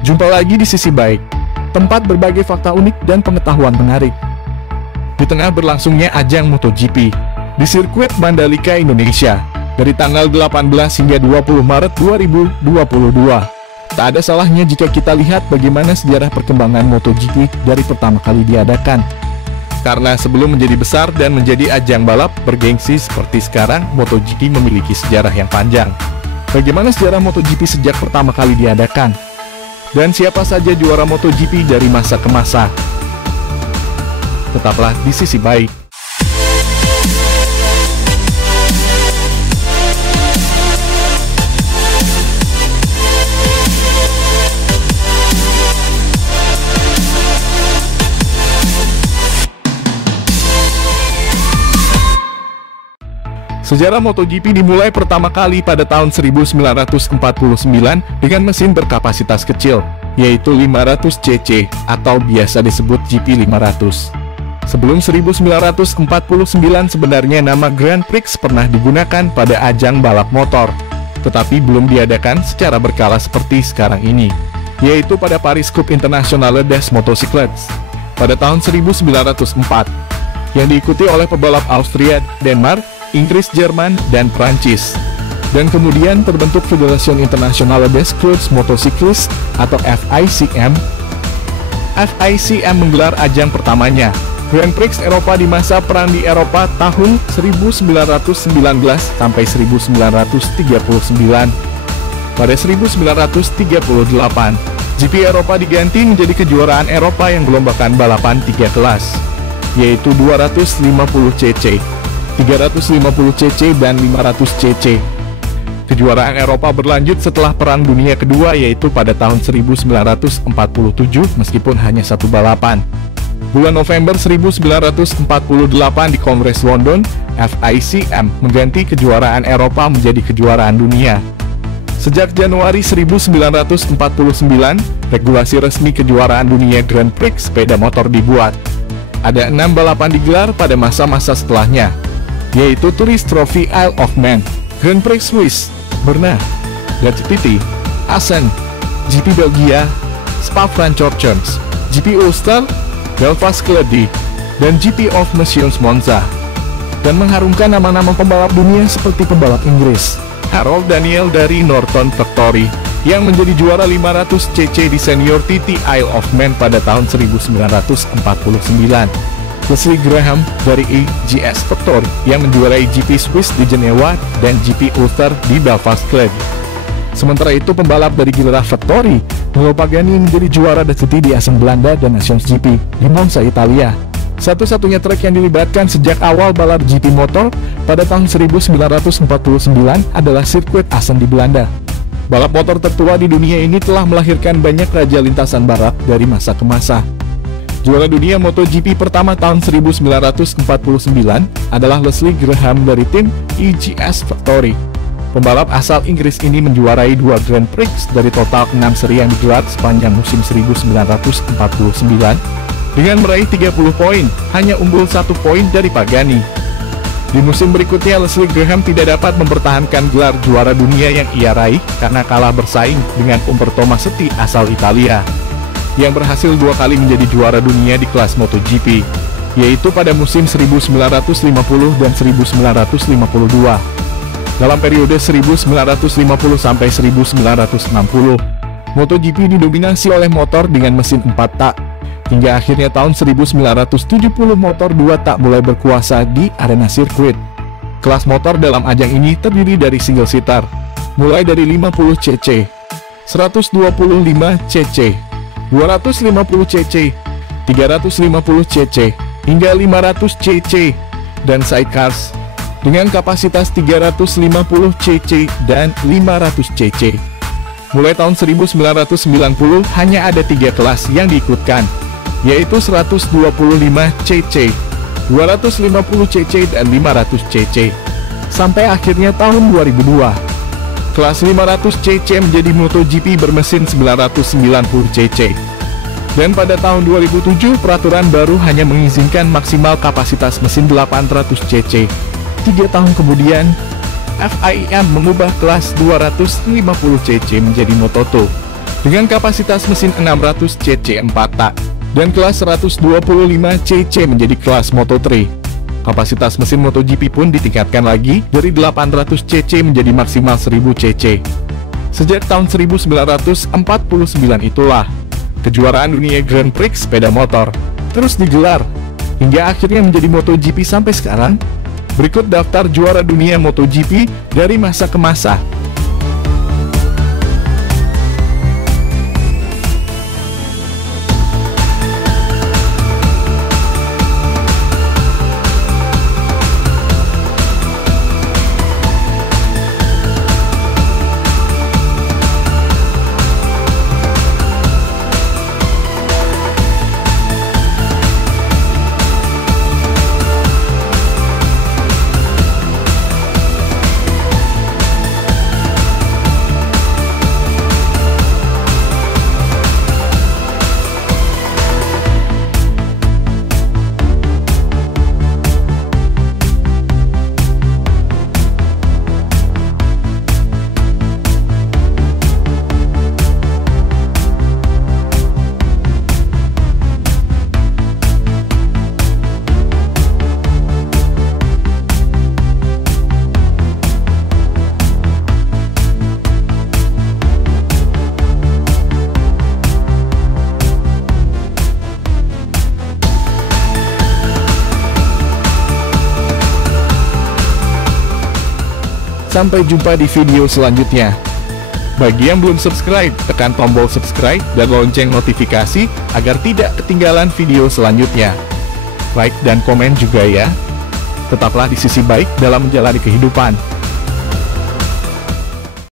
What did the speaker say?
Jumpa lagi di Sisi Baik, tempat berbagai fakta unik dan pengetahuan menarik. Di tengah berlangsungnya ajang MotoGP di sirkuit Mandalika, Indonesia, dari tanggal 18 hingga 20 Maret 2022. Tak ada salahnya jika kita lihat bagaimana sejarah perkembangan MotoGP dari pertama kali diadakan. Karena sebelum menjadi besar dan menjadi ajang balap bergengsi seperti sekarang, MotoGP memiliki sejarah yang panjang. Bagaimana sejarah MotoGP sejak pertama kali diadakan? Dan siapa saja juara MotoGP dari masa ke masa? Tetaplah di Sisi Baik. Sejarah MotoGP dimulai pertama kali pada tahun 1949 dengan mesin berkapasitas kecil, yaitu 500 cc atau biasa disebut GP500. Sebelum 1949 sebenarnya nama Grand Prix pernah digunakan pada ajang balap motor, tetapi belum diadakan secara berkala seperti sekarang ini, yaitu pada Paris Cup Internationale des Motocyclettes pada tahun 1904, yang diikuti oleh pebalap Austria, Denmark, Inggris, Jerman, dan Prancis. Dan kemudian terbentuk Fédération Internationale des Clubs Motocyclistes atau FICM. FICM menggelar ajang pertamanya, Grand Prix Eropa di masa Perang di Eropa tahun 1919 sampai 1939. Pada 1938, GP Eropa diganti menjadi kejuaraan Eropa yang melombakan balapan 3 kelas, yaitu 250 cc, 350 cc, dan 500 cc. Kejuaraan Eropa berlanjut setelah Perang Dunia Kedua, yaitu pada tahun 1947 meskipun hanya satu balapan. Bulan November 1948 di Kongres London, FICM mengganti kejuaraan Eropa menjadi kejuaraan dunia. Sejak Januari 1949, regulasi resmi kejuaraan dunia Grand Prix sepeda motor dibuat. Ada 6 balapan digelar pada masa-masa setelahnya, yaitu Tourist Trophy Isle of Man, Grand Prix Swiss, Berna, GP Assen, GP Belgia, Spa-Francorchamps, GP Ulster, Belfast-Ledi, dan GP of Nations Monza. Dan mengharumkan nama-nama pembalap dunia seperti pembalap Inggris, Harold Daniel dari Norton Factory, yang menjadi juara 500 cc di Senior TT Isle of Man pada tahun 1949. Leslie Graham dari EGS Factory yang menjuarai GP Swiss di Jenewa dan GP Ulster di Belfast-Ledi. Sementara itu pembalap dari Gilera Factory, Nilo Pagani, menjadi juara DCT di Assen Belanda dan Nations GP di Monza, Italia. Satu-satunya trek yang dilibatkan sejak awal balap GP motor pada tahun 1949 adalah sirkuit Assen di Belanda. Balap motor tertua di dunia ini telah melahirkan banyak raja lintasan balap dari masa ke masa. Juara dunia MotoGP pertama tahun 1949 adalah Leslie Graham dari tim EGS Factory. Pembalap asal Inggris ini menjuarai 2 Grand Prix dari total 6 seri yang digelar sepanjang musim 1949 dengan meraih 30 poin, hanya unggul 1 poin dari Pagani. Di musim berikutnya, Leslie Graham tidak dapat mempertahankan gelar juara dunia yang ia raih karena kalah bersaing dengan Umberto Massetti asal Italia, yang berhasil 2 kali menjadi juara dunia di kelas MotoGP, yaitu pada musim 1950 dan 1952. Dalam periode 1950 sampai 1960, MotoGP didominasi oleh motor dengan mesin 4 tak, hingga akhirnya tahun 1970 motor 2 tak mulai berkuasa di arena sirkuit. Kelas motor dalam ajang ini terdiri dari single seater, mulai dari 50 cc, 125 cc, 250 cc, 350 cc, hingga 500 cc, dan sidecars dengan kapasitas 350 cc dan 500 cc. Mulai tahun 1990 hanya ada 3 kelas yang diikutkan, yaitu 125 cc, 250 cc, dan 500 cc. Sampai akhirnya tahun 2002, kelas 500 cc menjadi MotoGP bermesin 990 cc. Dan pada tahun 2007 peraturan baru hanya mengizinkan maksimal kapasitas mesin 800 cc. 3 tahun kemudian, FIM mengubah kelas 250 cc menjadi Moto2. dengan kapasitas mesin 600 cc 4 tak, dan kelas 125 cc menjadi kelas Moto3. Kapasitas mesin MotoGP pun ditingkatkan lagi dari 800 cc menjadi maksimal 1000 cc. Sejak tahun 1949 itulah, kejuaraan dunia Grand Prix sepeda motor terus digelar, hingga akhirnya menjadi MotoGP sampai sekarang. Berikut daftar juara dunia MotoGP dari masa ke masa. Sampai jumpa di video selanjutnya. Bagi yang belum subscribe, tekan tombol subscribe dan lonceng notifikasi agar tidak ketinggalan video selanjutnya. Like dan komen juga ya. Tetaplah di sisi baik dalam menjalani kehidupan.